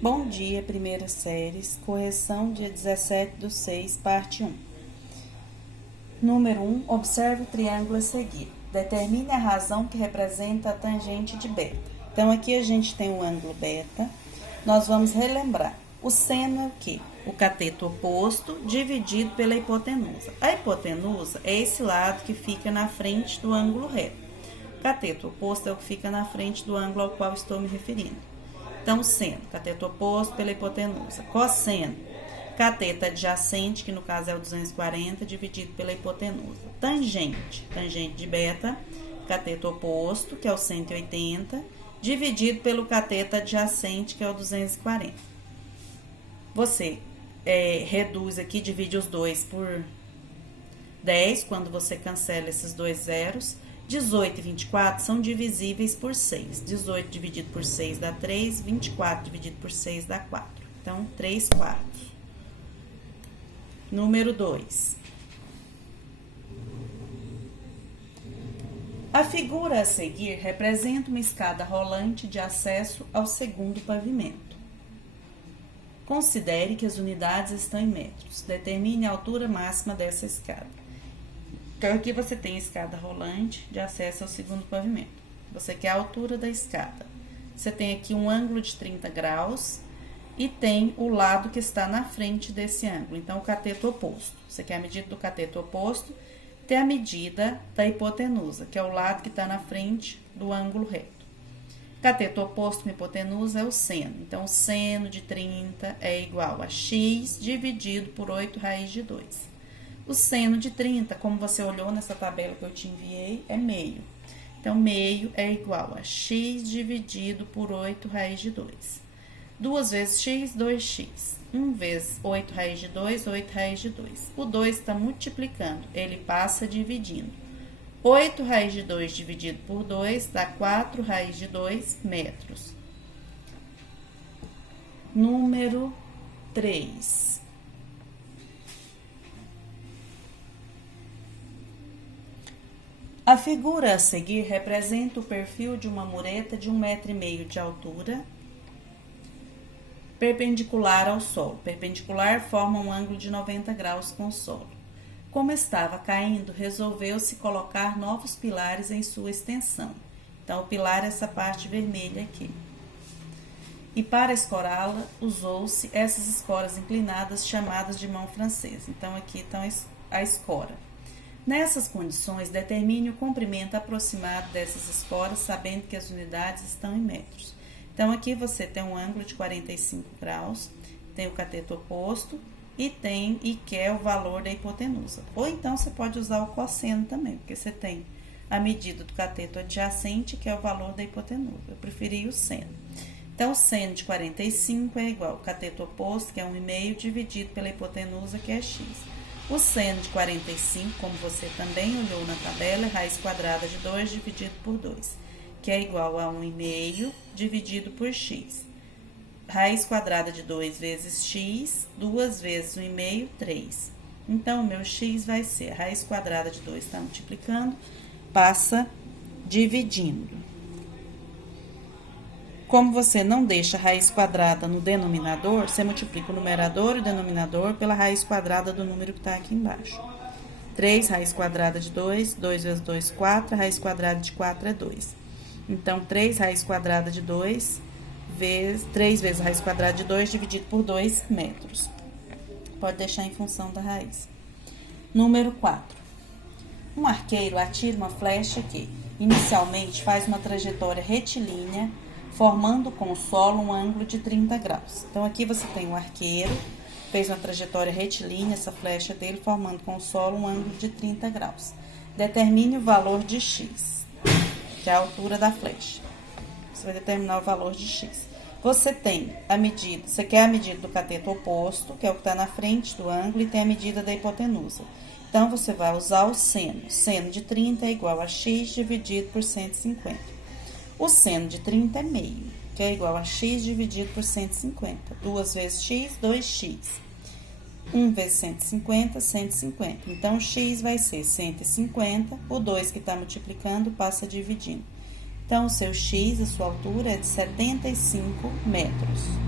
Bom dia, primeiras séries, correção dia 17/6, parte 1. Número 1, observe o triângulo a seguir. Determine a razão que representa a tangente de beta. Então, aqui a gente tem o ângulo beta. Nós vamos relembrar. O seno é o quê? O cateto oposto dividido pela hipotenusa. A hipotenusa é esse lado que fica na frente do ângulo reto. O cateto oposto é o que fica na frente do ângulo ao qual estou me referindo. Então, seno, cateto oposto pela hipotenusa. Cosseno, cateto adjacente, que no caso é o 240, dividido pela hipotenusa. Tangente, tangente de beta, cateto oposto, que é o 180, dividido pelo cateto adjacente, que é o 240. Você reduz aqui, divide os dois por 10, quando você cancela esses dois zeros. 18 e 24 são divisíveis por 6. 18 dividido por 6 dá 3, 24 dividido por 6 dá 4. Então, 3 quartos. Número 2. A figura a seguir representa uma escada rolante de acesso ao segundo pavimento. Considere que as unidades estão em metros. Determine a altura máxima dessa escada. Então, aqui você tem a escada rolante de acesso ao segundo pavimento. Você quer a altura da escada. Você tem aqui um ângulo de 30 graus e tem o lado que está na frente desse ângulo. Então, o cateto oposto. Você quer a medida do cateto oposto, tem a medida da hipotenusa, que é o lado que está na frente do ângulo reto. Cateto oposto com hipotenusa é o seno. Então, o seno de 30 é igual a x dividido por 8 raiz de 2. O seno de 30, como você olhou nessa tabela que eu te enviei, é meio. Então, meio é igual a x dividido por 8 raiz de 2. 2 vezes x, 2x. 1 vezes 8 raiz de 2, 8 raiz de 2. O 2 está multiplicando, ele passa dividindo. 8 raiz de 2 dividido por 2 dá 4 raiz de 2 metros. Número 3. A figura a seguir representa o perfil de uma mureta de 1,5 m de altura, perpendicular ao solo. Perpendicular forma um ângulo de 90 graus com o solo. Como estava caindo, resolveu-se colocar novos pilares em sua extensão. Então, o pilar é essa parte vermelha aqui. E para escorá-la, usou-se essas escoras inclinadas chamadas de mão francesa. Então, aqui estão a escora. Nessas condições, determine o comprimento aproximado dessas escoras, sabendo que as unidades estão em metros. Então, aqui você tem um ângulo de 45 graus, tem o cateto oposto e quer o valor da hipotenusa. Ou então, você pode usar o cosseno também, porque você tem a medida do cateto adjacente, que é o valor da hipotenusa. Eu preferi o seno. Então, o seno de 45 é igual ao cateto oposto, que é 1,5, dividido pela hipotenusa, que é x. O seno de 45, como você também olhou na tabela, é raiz quadrada de 2 dividido por 2, que é igual a 1,5 dividido por x. Raiz quadrada de 2 vezes x, 2 vezes 1,5, 3. Então, o meu x vai ser, a raiz quadrada de 2 está multiplicando, passa dividindo. Como você não deixa a raiz quadrada no denominador, você multiplica o numerador e o denominador pela raiz quadrada do número que está aqui embaixo. 3 raiz quadrada de 2, 2 vezes 2, 4, a raiz quadrada de 4 é 2. Então, 3 raiz quadrada de 2, 3 vezes a raiz quadrada de 2 dividido por 2 metros. Pode deixar em função da raiz. Número 4. Um arqueiro atira uma flecha que, inicialmente, faz uma trajetória retilínea, formando com o solo um ângulo de 30 graus. Então, aqui você tem o arqueiro, fez uma trajetória retilínea, essa flecha dele, formando com o solo um ângulo de 30 graus. Determine o valor de x, que é a altura da flecha. Você vai determinar o valor de x. Você tem a medida, você quer a medida do cateto oposto, que é o que está na frente do ângulo, e tem a medida da hipotenusa. Então, você vai usar o seno. Seno de 30 é igual a x dividido por 150. O seno de 30 é meio, que é igual a x dividido por 150. 2 vezes x, 2x. 1 vezes 150, 150. Então, x vai ser 150. O 2 que está multiplicando passa dividindo. Então, o seu x, a sua altura, é de 75 metros.